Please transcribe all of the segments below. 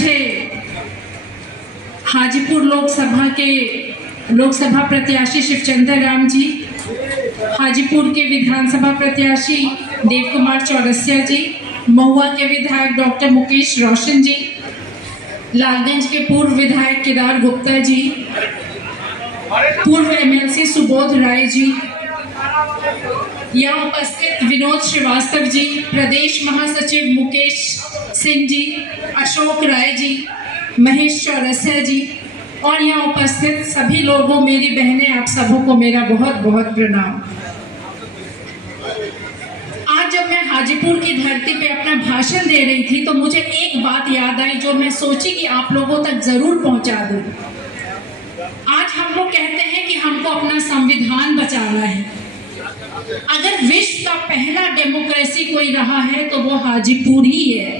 बैठे हाजीपुर लोकसभा प्रत्याशी शिवचंद्र राम जी, हाजीपुर के विधानसभा प्रत्याशी देव कुमार चौरसिया जी, महुआ के विधायक डॉक्टर मुकेश रोशन जी, लालगंज के पूर्व विधायक केदार गुप्ता जी, पूर्व एमएलसी सुबोध राय जी, यहाँ उपस्थित विनोद श्रीवास्तव जी, प्रदेश महासचिव मुकेश सिंह जी, अशोक राय जी, महेश चौरसिया जी और यहाँ उपस्थित सभी लोगों, मेरी बहनें, आप सबों को मेरा बहुत बहुत प्रणाम। आज जब मैं हाजीपुर की धरती पे अपना भाषण दे रही थी तो मुझे एक बात याद आई जो मैं सोची कि आप लोगों तक जरूर पहुंचा दूं। आज हम लोग कहते हैं कि हमको अपना संविधान बचाना है। अगर विश्व का पहला डेमोक्रेसी कोई रहा है तो वो हाजीपुर ही है।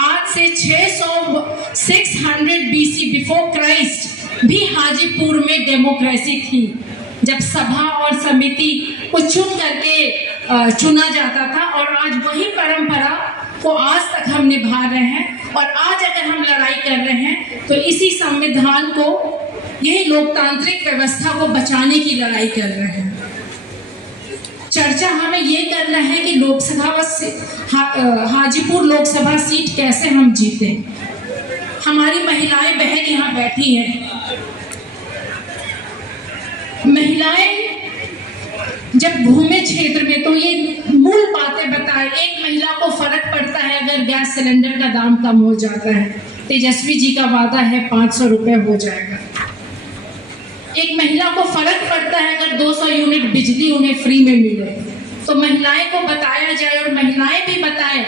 आज से 600 BC बिफोर क्राइस्ट भी हाजीपुर में डेमोक्रेसी थी, जब सभा और समिति को चुन करके चुना जाता था। और आज वही परंपरा को आज तक हम निभा रहे हैं। और आज अगर हम लड़ाई कर रहे हैं तो इसी संविधान को, यही लोकतांत्रिक व्यवस्था को बचाने की लड़ाई कर रहे हैं। चर्चा हमें ये करना है कि हाजीपुर लोकसभा सीट कैसे हम जीते। हमारी महिलाएं बहन यहाँ बैठी हैं। महिलाएं जब घूमे क्षेत्र में तो ये मूल बातें बताए। एक महिला को फर्क पड़ता है अगर गैस सिलेंडर का दाम कम हो जाता है, तेजस्वी जी का वादा है 500 रुपये हो जाएगा। एक महिला को फर्क पड़ता है अगर 200 यूनिट बिजली उन्हें फ्री में मिले, तो महिलाएं को बताया जाए और महिलाएं भी बताएं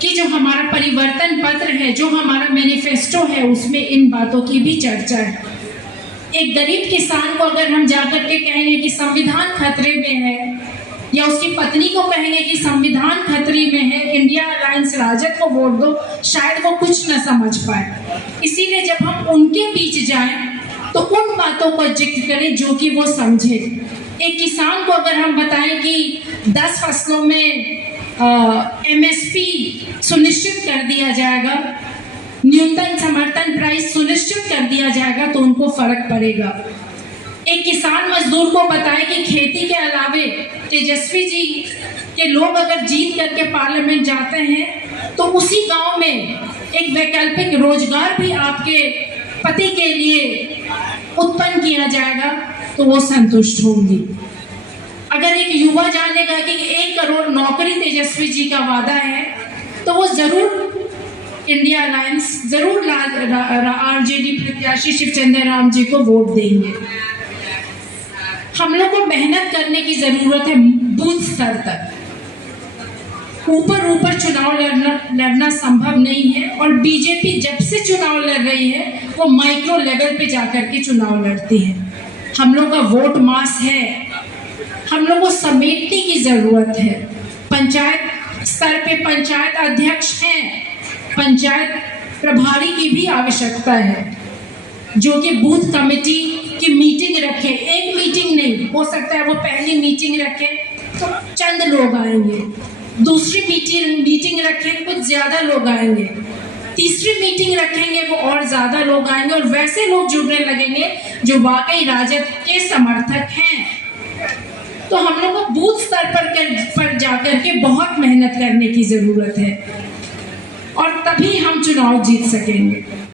कि जो हमारा परिवर्तन पत्र है, जो हमारा मैनिफेस्टो है, उसमें इन बातों की भी चर्चा है। एक गरीब किसान को अगर हम जाकर के कहेंगे कि संविधान खतरे में है, या उसकी पत्नी को कहेंगे कि संविधान खतरे में है, इंडिया अलायंस राजद को वोट दो, शायद वो कुछ न समझ पाए। इसीलिए जब हम उनके बीच जाएं तो उन बातों को जिक्र करें जो कि वो समझे। एक किसान को अगर हम बताएं कि 10 फसलों में MSP सुनिश्चित कर दिया जाएगा, न्यूनतम समर्थन प्राइस सुनिश्चित कर दिया जाएगा, तो उनको फर्क पड़ेगा। एक किसान मजदूर को बताएं कि खेती के अलावे तेजस्वी जी के लोग अगर जीत करके पार्लियामेंट जाते हैं तो उसी गांव में एक वैकल्पिक रोजगार भी आपके पति के लिए उत्पन्न किया जाएगा, तो वो संतुष्ट होंगी। अगर एक युवा जानेगा कि 1 करोड़ नौकरी तेजस्वी जी का वादा है, तो वो जरूर इंडिया अलायंस, जरूर RJD प्रत्याशी शिवचंद्र राम जी को वोट देंगे। हम लोग को मेहनत करने की जरूरत है बूथ स्तर तक। ऊपर चुनाव लड़ना संभव नहीं है। और बीजेपी जब से चुनाव लड़ रही है वो माइक्रो लेवल पे जाकर के चुनाव लड़ती है। हम लोग का वोट मास है, हम लोग को समेटने की जरूरत है। पंचायत स्तर पे पंचायत अध्यक्ष हैं, पंचायत प्रभारी की भी आवश्यकता है, जो कि बूथ कमेटी की मीटिंग रखे। एक मीटिंग नहीं, हो सकता है वो पहली मीटिंग रखे तो चंद लोग आएंगे, दूसरी मीटिंग रखें कुछ ज्यादा लोग आएंगे, तीसरी मीटिंग रखेंगे वो और ज्यादा लोग आएंगे, और वैसे लोग जुड़ने लगेंगे जो वाकई राजद के समर्थक हैं। तो हम लोग को बूथ स्तर पर जाकर के बहुत मेहनत करने की जरूरत है, और तभी हम चुनाव जीत सकेंगे।